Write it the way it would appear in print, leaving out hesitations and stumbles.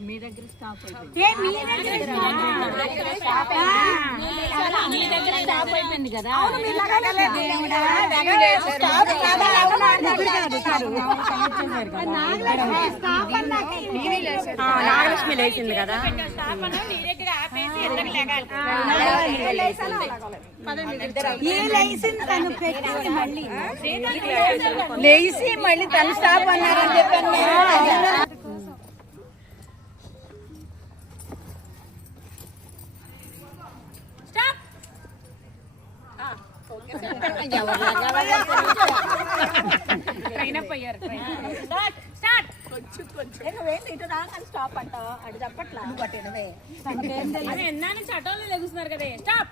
మీ దగ్గర స్టాప్ అయిపోయింది కదా. నాగలక్ష్మి లేచింది కదా. లేచి మళ్ళీ తను స్టాప్ అన్నారని చెప్పాను. స్టాప్ అంటావు అటు చెప్పట్లా ఎన్నా నుంచి ఆటోలో లెగుస్తున్నారు కదా. స్టాప్